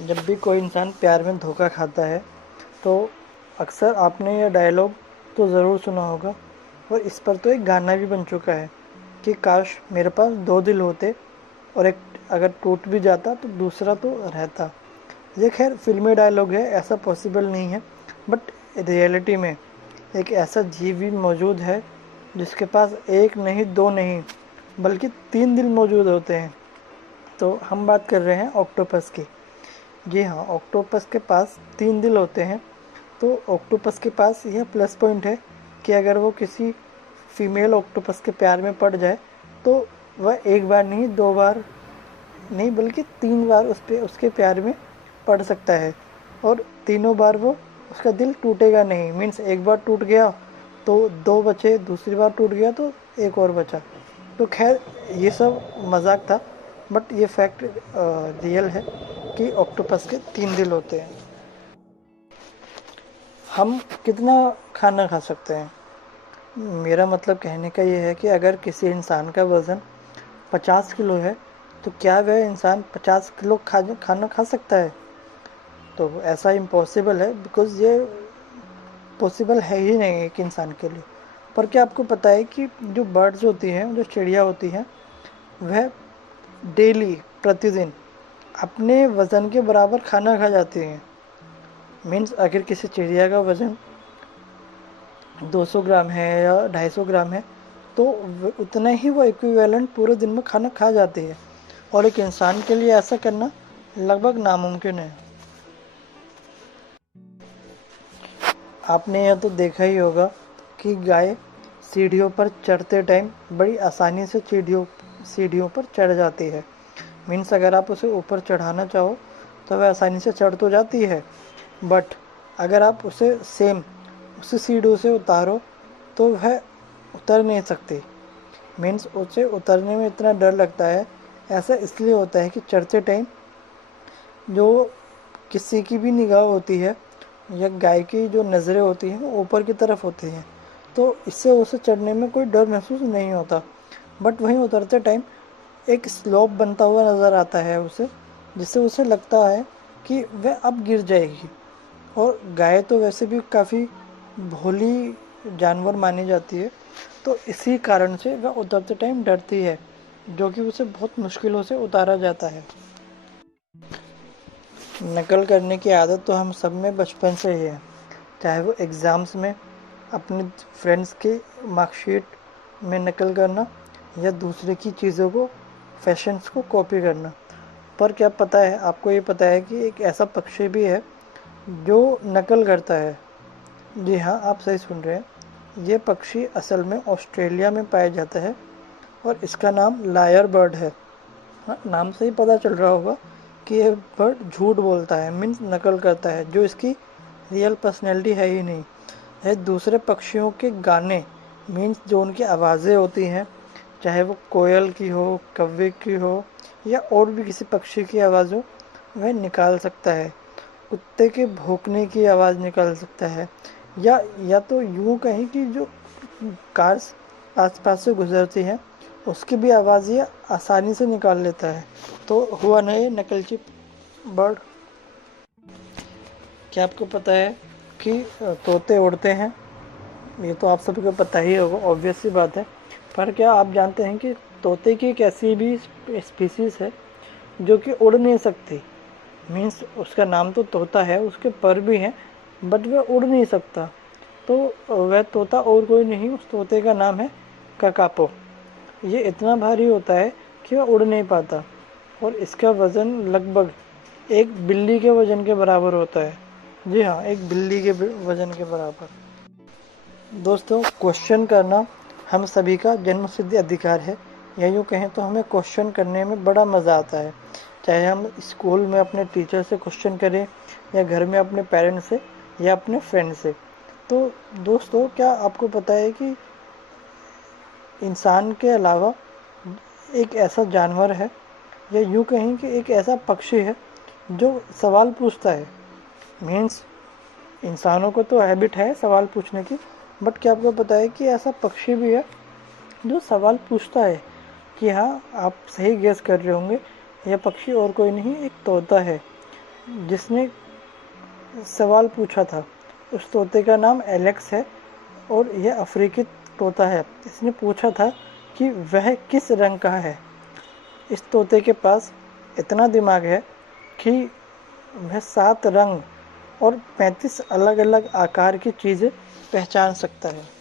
जब भी कोई इंसान प्यार में धोखा खाता है तो अक्सर आपने यह डायलॉग तो ज़रूर सुना होगा, और इस पर तो एक गाना भी बन चुका है कि काश मेरे पास दो दिल होते और एक अगर टूट भी जाता तो दूसरा तो रहता। ये खैर फिल्मी डायलॉग है, ऐसा पॉसिबल नहीं है, बट रियलिटी में एक ऐसा जीव भी मौजूद है जिसके पास एक नहीं, दो नहीं, बल्कि तीन दिल मौजूद होते हैं। तो हम बात कर रहे हैं ऑक्टोपस की। जी हाँ, ऑक्टोपस के पास तीन दिल होते हैं। तो ऑक्टोपस के पास यह प्लस पॉइंट है कि अगर वो किसी फीमेल ऑक्टोपस के प्यार में पड़ जाए तो वह एक बार नहीं, दो बार नहीं, बल्कि तीन बार उसके प्यार में पड़ सकता है, और तीनों बार वो उसका दिल टूटेगा नहीं। मीन्स एक बार टूट गया तो दो बचे, दूसरी बार टूट गया तो एक और बचा। तो खैर ये सब मजाक था, बट ये फैक्ट रियल है कि ऑक्टोपस के तीन दिल होते हैं। हम कितना खाना खा सकते हैं? मेरा मतलब कहने का ये है कि अगर किसी इंसान का वज़न 50 किलो है तो क्या वह इंसान 50 किलो खाना खा सकता है? तो ऐसा इम्पॉसिबल है, बिकॉज़ ये पॉसिबल है ही नहीं एक इंसान के लिए। पर क्या आपको पता है कि जो बर्ड्स होती हैं, जो चिड़िया होती हैं, वह डेली, प्रतिदिन अपने वज़न के बराबर खाना खा जाती हैं। मीन्स अगर किसी चिड़िया का वज़न 200 ग्राम है या 250 ग्राम है तो उतना ही वो इक्विवेलेंट पूरे दिन में खाना खा जाती है, और एक इंसान के लिए ऐसा करना लगभग नामुमकिन है। आपने यह तो देखा ही होगा कि गाय सीढ़ियों पर चढ़ते टाइम बड़ी आसानी से सीढ़ियों पर चढ़ जाती है। मीन्स अगर आप उसे ऊपर चढ़ाना चाहो तो वह आसानी से चढ़ तो जाती है, बट अगर आप उसे सेम उसी सीढ़ियों से उतारो तो वह उतर नहीं सकती। मीन्स उसे उतरने में इतना डर लगता है। ऐसा इसलिए होता है कि चढ़ते टाइम जो किसी की भी निगाह होती है या गाय की जो नज़रें होती हैं वो ऊपर की तरफ होती हैं, तो इससे उसे चढ़ने में कोई डर महसूस नहीं होता। बट वहीं उतरते टाइम एक स्लोप बनता हुआ नज़र आता है उसे, जिससे उसे लगता है कि वह अब गिर जाएगी। और गाय तो वैसे भी काफ़ी भोली जानवर मानी जाती है, तो इसी कारण से वह उतरते टाइम डरती है, जो कि उसे बहुत मुश्किलों से उतारा जाता है। नकल करने की आदत तो हम सब में बचपन से ही है, चाहे वो एग्ज़ाम्स में अपने फ्रेंड्स के मार्कशीट में नकल करना या दूसरे की चीज़ों को, फैशंस को कॉपी करना। पर क्या पता है, आपको ये पता है कि एक ऐसा पक्षी भी है जो नकल करता है? जी हाँ, आप सही सुन रहे हैं। ये पक्षी असल में ऑस्ट्रेलिया में पाया जाता है और इसका नाम लायर बर्ड है। हाँ, नाम से ही पता चल रहा होगा कि ये बर्ड झूठ बोलता है, मीन्स नकल करता है, जो इसकी रियल पर्सनैलिटी है ही नहीं। यह दूसरे पक्षियों के गाने, मीन्स जो उनकी आवाज़ें होती हैं, चाहे वो कोयल की हो, कौवे की हो या और भी किसी पक्षी की आवाज़ हो, वह निकाल सकता है। कुत्ते के भौंकने की आवाज़ निकाल सकता है, या तो यूँ कहें कि जो कार्स आसपास से गुजरती हैं उसकी भी आवाज़ ये आसानी से निकाल लेता है। तो हुआ ना ये नकलची बर्ड। क्या आपको पता है कि तोते उड़ते हैं? ये तो आप सभी को पता ही होगा, ऑब्वियस सी बात है। पर क्या आप जानते हैं कि तोते की एक ऐसी भी स्पीसीज़ है जो कि उड़ नहीं सकती? मीन्स उसका नाम तो तोता है, उसके पर भी हैं, बट वह उड़ नहीं सकता। तो वह तोता और कोई नहीं, उस तोते का नाम है ककापो। ये इतना भारी होता है कि वह उड़ नहीं पाता, और इसका वज़न लगभग एक बिल्ली के वज़न के बराबर होता है। जी हाँ, एक बिल्ली के वज़न के बराबर। दोस्तों, क्वेश्चन करना हम सभी का जन्मसिद्ध अधिकार है, या यूँ कहें तो हमें क्वेश्चन करने में बड़ा मज़ा आता है। चाहे हम स्कूल में अपने टीचर से क्वेश्चन करें या घर में अपने पेरेंट्स से या अपने फ्रेंड से। तो दोस्तों, क्या आपको पता है कि इंसान के अलावा एक ऐसा जानवर है, या यूँ कहें कि एक ऐसा पक्षी है जो सवाल पूछता है? मीन्स इंसानों को तो हैबिट है सवाल पूछने की, बट क्या आपको पता है कि ऐसा पक्षी भी है जो सवाल पूछता है? कि हाँ, आप सही गेस कर रहे होंगे, यह पक्षी और कोई नहीं, एक तोता है। जिसने सवाल पूछा था। उस तोते का नाम एलेक्स है और यह अफ्रीकी तोता है। इसने पूछा था कि वह किस रंग का है। इस तोते के पास इतना दिमाग है कि वह 7 रंग और 35 अलग अलग आकार की चीज़ें पहचान सकता है।